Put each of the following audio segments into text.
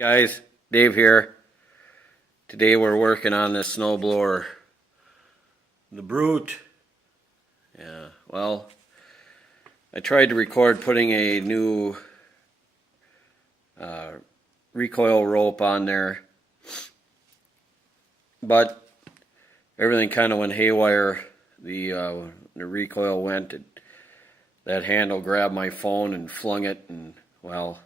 Guys, Dave here. Today we're working on this snowblower. The Brute. Yeah, well, I tried to record putting a new recoil rope on there, but everything kind of went haywire. The recoil went. That handle grabbed my phone and flung it, and well,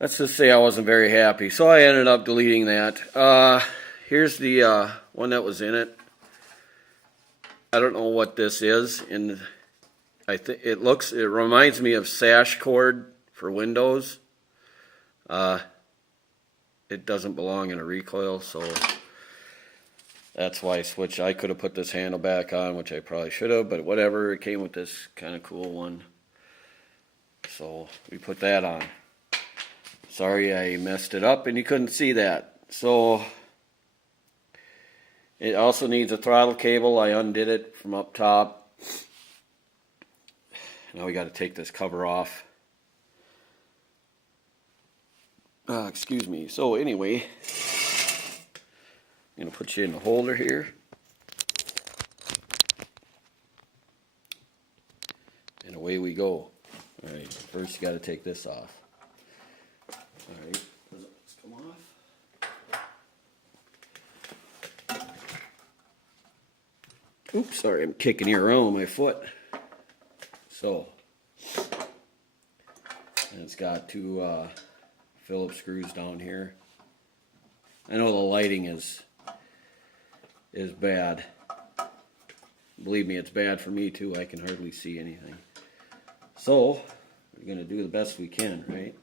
let's just say I wasn't very happy, so I ended up deleting that. Here's the one that was in it. I don't know what this is, and I think it reminds me of sash cord for Windows. It doesn't belong in a recoil, so that's why I switched. I could have put this handle back on, which I probably should have, but whatever. It came with this kind of cool one, so we put that on. Sorry I messed it up and you couldn't see that. So it also needs a throttle cable. I undid it from up top. Now we got to take this cover off. Excuse me. So anyway, I'm going to put you in the holder here. And away we go. Alright, first you got to take this off. Alright, let's come off. Oops, sorry, I'm kicking you around with my foot. So, and it's got two Phillips screws down here. I know the lighting is bad. Believe me, it's bad for me too. I can hardly see anything. So, we're going to do the best we can, right?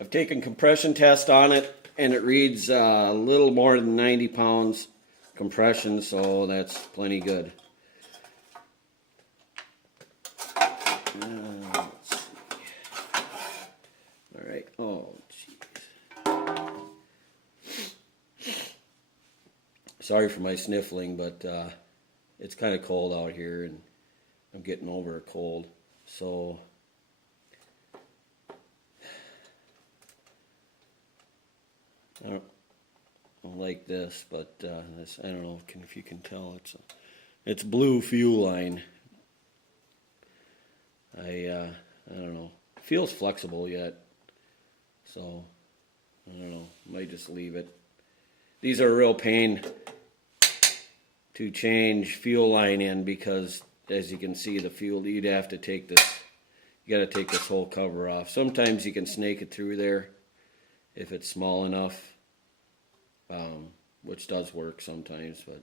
I've taken compression test on it, and it reads a little more than 90 pounds compression, so that's plenty good. Let's see. All right. Oh, jeez. Sorry for my sniffling, but it's kind of cold out here, and I'm getting over a cold, so. I don't like this, but this, I don't know if you can tell, it's blue fuel line. I don't know. It feels flexible yet, so I don't know. Might just leave it. These are a real pain to change fuel line in because, as you can see, the fuel, you'd have to take this. You got to take this whole cover off. Sometimes you can snake it through there if it's small enough. Which does work sometimes, but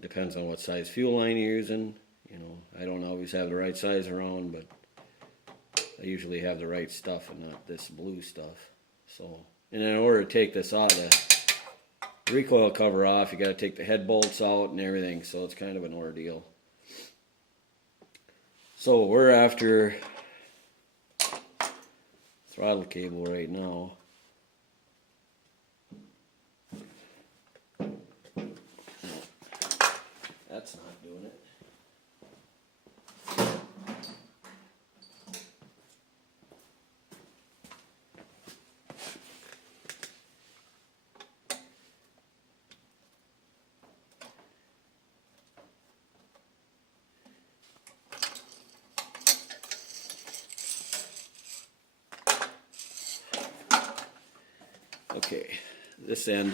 depends on what size fuel line you're using. You know, I don't always have the right size around, but I usually have the right stuff and not this blue stuff. So, and in order to take this out, the recoil cover off, you got to take the head bolts out and everything. So it's kind of an ordeal. So we're after throttle cable right now. That's not doing it. Okay, this end,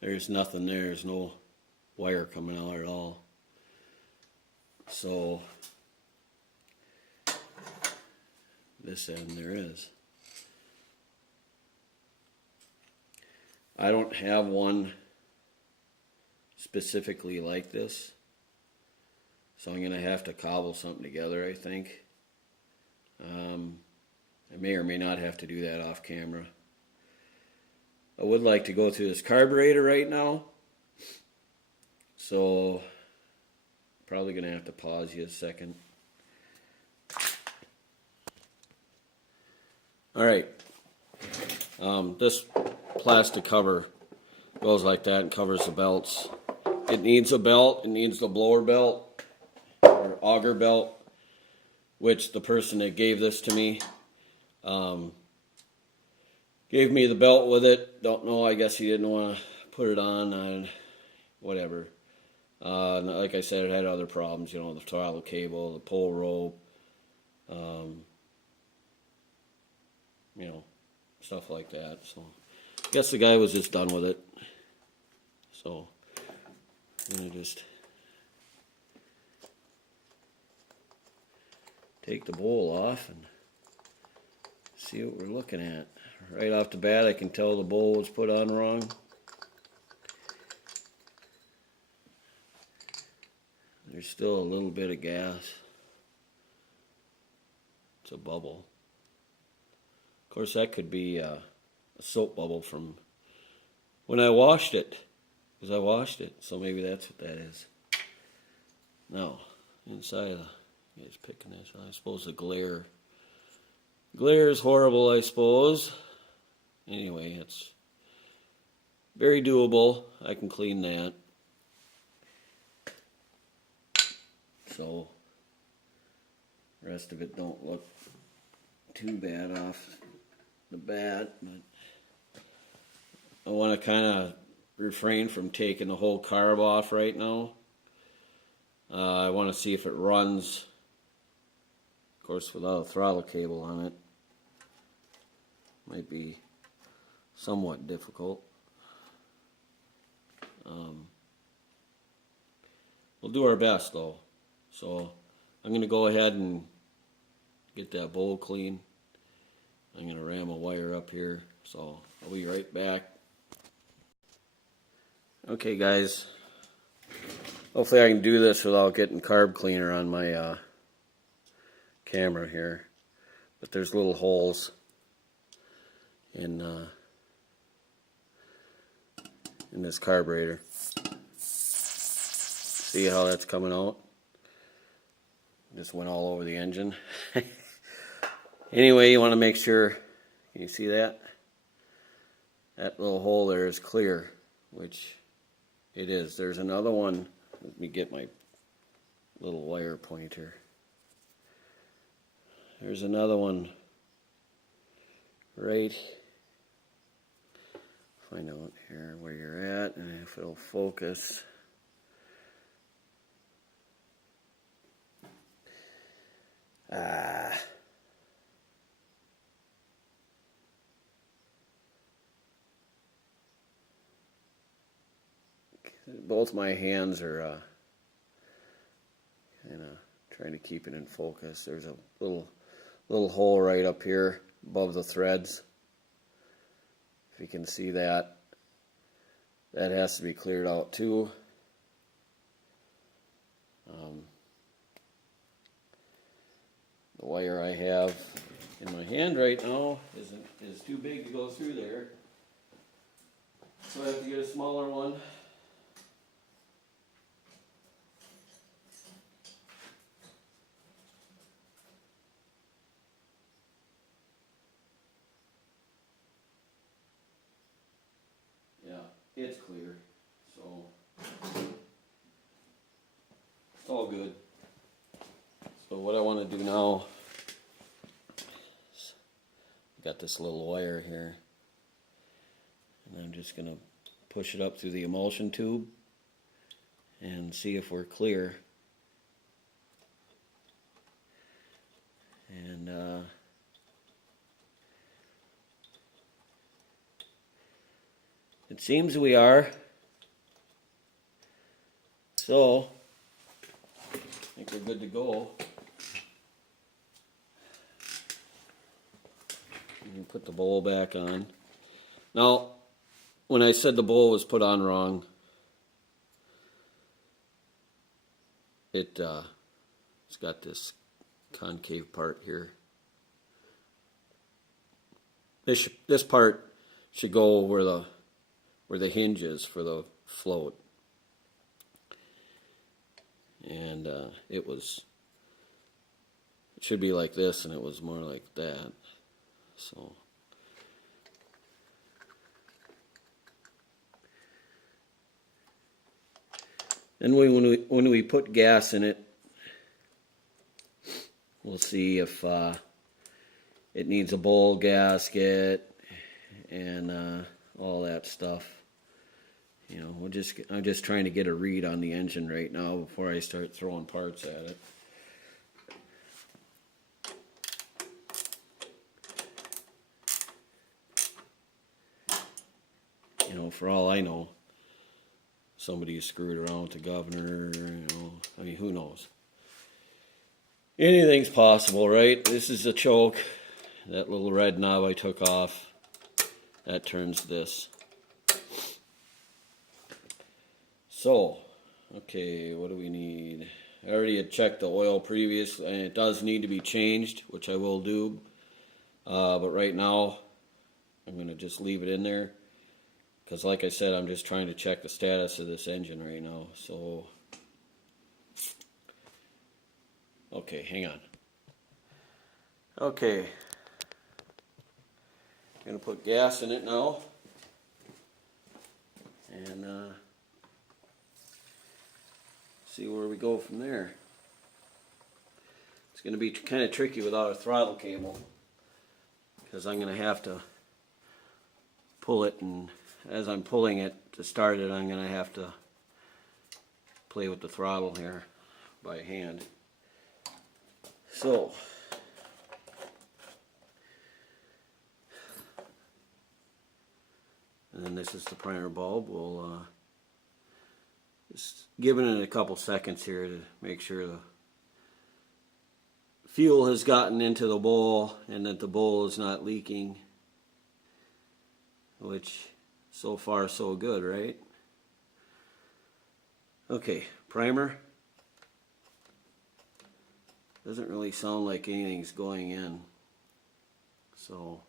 there's nothing there. There's no wire coming out at all. So this end there is. I don't have one specifically like this, so I'm gonna have to cobble something together, I think. I may or may not have to do that off camera. I would like to go through this carburetor right now, so probably going to have to pause you a second. Alright, this plastic cover goes like that and covers the belts. It needs a belt. It needs the blower belt or auger belt, which the person that gave this to me gave me the belt with it. Don't know. I guess he didn't want to put it on. Whatever. Like I said, it had other problems. You know, the throttle cable, the pull rope. You know, stuff like that. So, I guess the guy was just done with it. So, I'm going to just take the bowl off and see what we're looking at. Right off the bat, I can tell the bowl was put on wrong. There's still a little bit of gas. It's a bubble. Of course, that could be a soap bubble from when I washed it, because I washed it, so maybe that's what that is. Now, inside of the, you guys picking this, I suppose the glare is horrible, I suppose. Anyway, it's very doable. I can clean that. So, the rest of it don't look too bad off the bat, but I want to kind of refrain from taking the whole carb off right now. I want to see if it runs, of course, without a throttle cable on it. Might be somewhat difficult. We'll do our best though. So I'm going to go ahead and get that bowl clean. I'm going to ram a wire up here, so I'll be right back. Okay guys, hopefully I can do this without getting carb cleaner on my camera here. But there's little holes in this carburetor. See how that's coming out? Just went all over the engine. Anyway, you want to make sure, can you see that? That little hole there is clear, which it is. There's another one. Let me get my little wire pointer. There's another one right. Find out here where you're at and if it'll focus. Both my hands are kind of trying to keep it in focus. There's a little hole right up here above the threads. If you can see that, that has to be cleared out too. The wire I have in my hand right now is too big to go through there, so I have to get a smaller one. Yeah, it's clear, so it's all good. So what I want to do now, got this little wire here, and I'm just going to push it up through the emulsion tube and see if we're clear. And it seems we are. So I think we're good to go. And put the bowl back on. Now, when I said the bowl was put on wrong, it's got this concave part here. This part should go where the hinge is for the float, and it should be like this, and it was more like that. So Then when we put gas in it, we'll see if it needs a bowl gasket and all that stuff. You know, I'm just trying to get a read on the engine right now before I start throwing parts at it. You know, for all I know, somebody screwed around with the governor, you know, I mean, who knows? Anything's possible, right? This is a choke. That little red knob I took off, that turns this. So, okay, what do we need? I already had checked the oil previously, and it does need to be changed, which I will do. But right now, I'm going to just leave it in there. Because like I said, I'm just trying to check the status of this engine right now. So, okay, hang on. Okay. I'm going to put gas in it now. And see where we go from there. It's going to be kind of tricky without a throttle cable, because I'm going to have to pull it, and as I'm pulling it to start it, I'm going to have to play with the throttle here by hand. So, and then this is the primer bulb. We'll just giving it a couple seconds here to make sure the fuel has gotten into the bowl and that the bowl is not leaking, which so far so good, right? Okay, primer. Doesn't really sound like anything's going in, so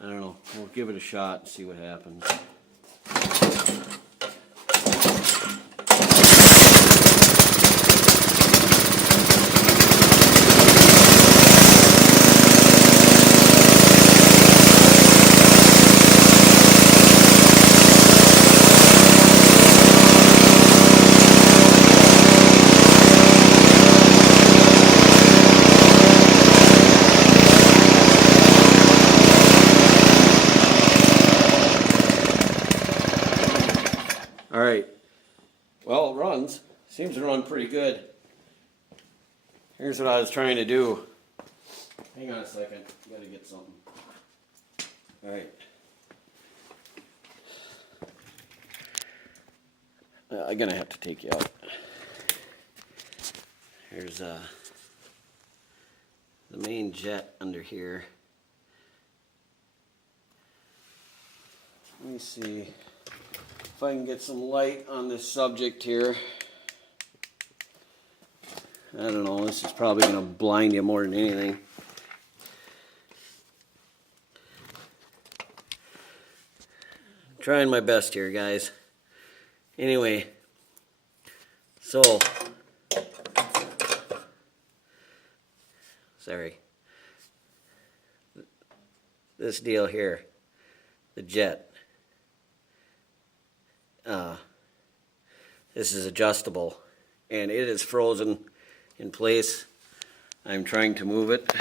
I don't know. We'll give it a shot and see what happens. Alright, well, it runs. Seems to run pretty good. Here's what I was trying to do. Hang on a second, gotta get something. Alright. I'm gonna have to take you out. Here's the main jet under here. Let me see if I can get some light on this subject here. I don't know, this is probably going to blind you more than anything. I'm trying my best here, guys. Anyway, so, sorry. This deal here, the jet. This is adjustable, and it is frozen in place. I'm trying to move it,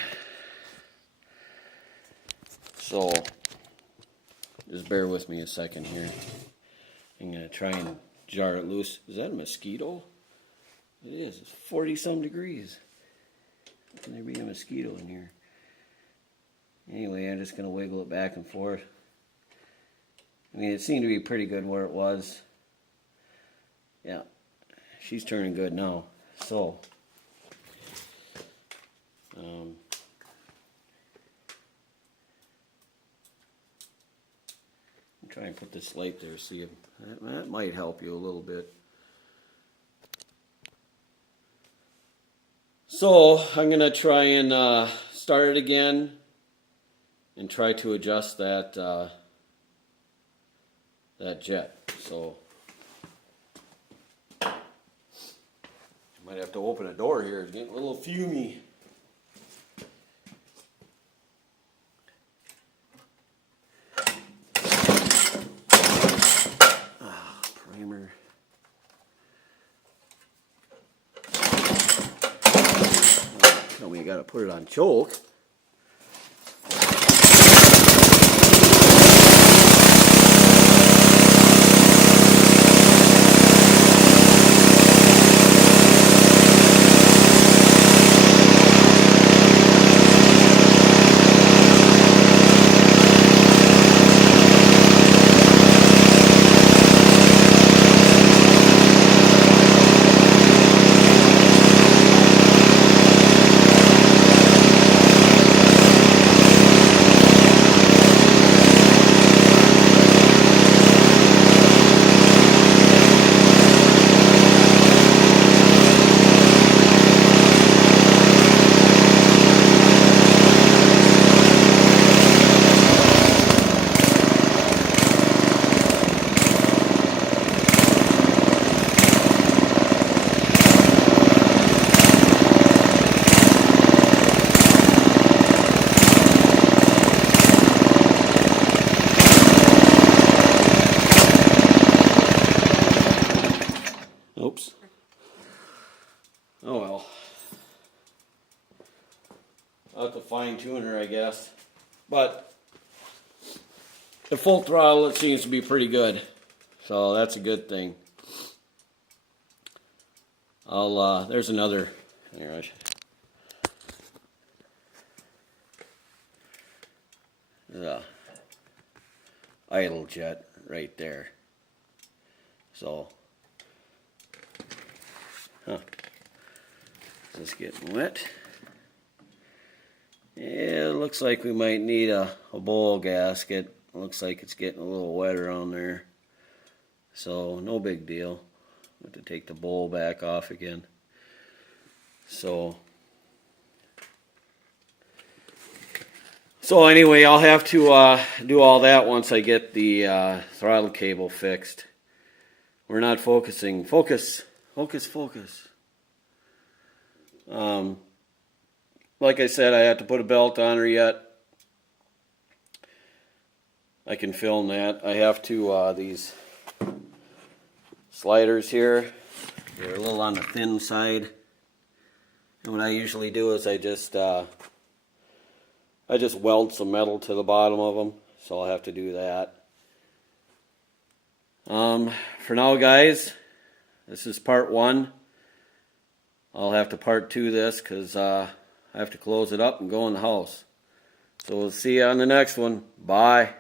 so just bear with me a second here. I'm going to try and jar it loose. Is that a mosquito? It is. It's 40-some degrees. Can there be a mosquito in here? Anyway, I'm just going to wiggle it back and forth. I mean, it seemed to be pretty good where it was. Yeah, she's turning good now. So, try and put this light there, see if that might help you a little bit. So, I'm going to try and start it again and try to adjust that that jet. So, might have to open a door here. It's getting a little fumey. Primer. put it on choke. Oops. Oh well. I'll have to fine tune her, I guess. But at full throttle, it seems to be pretty good. So that's a good thing. There's another. Here, idle jet right there. So. Huh. Is this getting wet? Yeah, it looks like we might need a bowl gasket. Looks like it's getting a little wet around there. So, no big deal. I have to take the bowl back off again. So anyway, I'll have to do all that once I get the throttle cable fixed. We're not focusing. Focus. Focus, focus. Like I said, I have to put a belt on her yet. I can film that. I have to, these sliders here, they're a little on the thin side. And what I usually do is I just weld some metal to the bottom of them. So I'll have to do that. For now, guys, this is part 1. I'll have to part 2 this because I have to close it up and go in the house. So we'll see you on the next one. Bye.